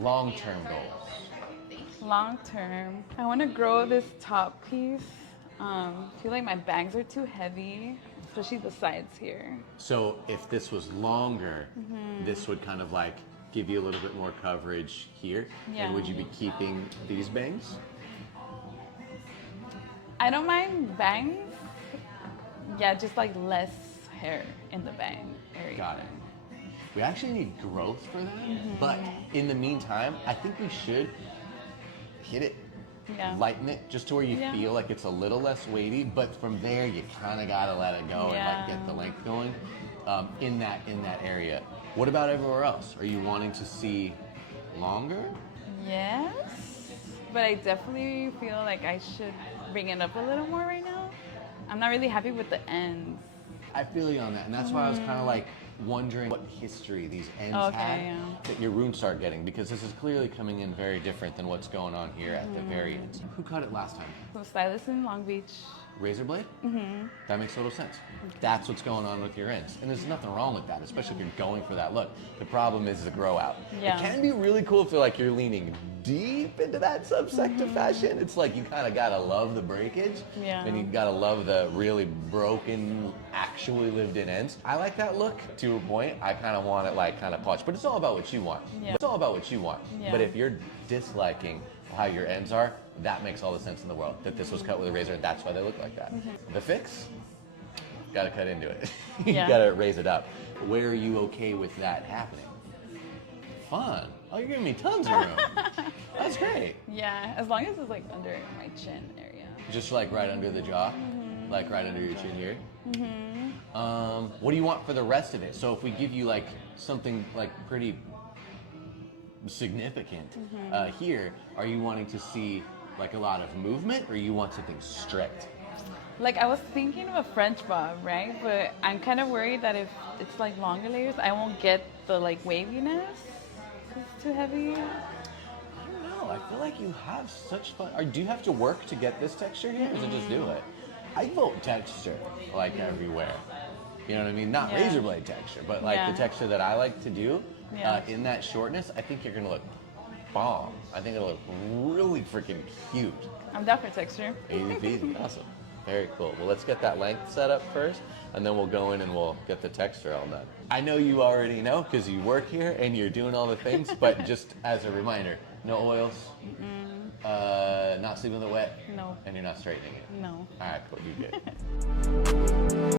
Long-term goals. Long term, I want to grow this top piece. I feel like my bangs are too heavy, especially the sides here. So if this was longer, this would kind of like give you a little bit more coverage here. Yeah. And would you be keeping these bangs? I don't mind bangs. Yeah, just like less hair in the bang area. Got it. We actually need growth for that, but in the meantime, I think we should hit it, Yeah. lighten it, just to where you Yeah. feel like it's a little less weighty. But from there, you kind of gotta let it go and like get the length going in that area. What about everywhere else? Are you wanting to see longer? Yes, but I definitely feel like I should bring it up a little more right now. I'm not really happy with the ends. I feel you on that, and that's why I was kind of like wondering what history these ends had Yeah. that your roots start getting, because this is clearly coming in very different than what's going on here at the very end. Who cut it last time? So stylist in Long Beach. Razor blade? That makes total sense. That's what's going on with your ends. And there's nothing wrong with that, especially if you're going for that look. The problem is the grow out. Yeah. It can be really cool if like you're leaning deep into that subsective fashion. It's like you kind of gotta love the breakage. Yeah. And you gotta love the really broken, actually lived in ends. I like that look to a point. I kind of want it like kind of polished, but it's all about what you want. Yeah. It's all about what you want. Yeah. But if you're disliking how your ends are, that makes all the sense in the world. That this was cut with a razor, and that's why they look like that. The fix, gotta cut into it. You Yeah. gotta raise it up. Where are you okay with that happening? Fun. Oh, you're giving me tons of room. That's great. Yeah, as long as it's like under my chin area. Just like right under the jaw, like right under your chin here. What do you want for the rest of it? So if we give you like something like pretty significant here, are you wanting to see like a lot of movement, or you want something strict? Like I was thinking of a French bob, right? But I'm kind of worried that if it's like longer layers, I won't get the like waviness. It's too heavy. I don't know. I feel like you have such fun. Or do you have to work to get this texture here, or is it just do it? I vote texture like everywhere. You know what I mean? Not Yeah. razor blade texture, but like Yeah. the texture that I like to do Yeah. in that shortness. I think you're gonna look bomb. I think it'll look really freaking cute. I'm down for texture. Easy peasy. Awesome. Very cool. Well, let's get that length set up first, and then we'll go in and we'll get the texture all done. I know you already know because you work here and you're doing all the things, but just as a reminder, no oils, not sleeping with it wet, No. and you're not straightening it. No. All right, cool. You good.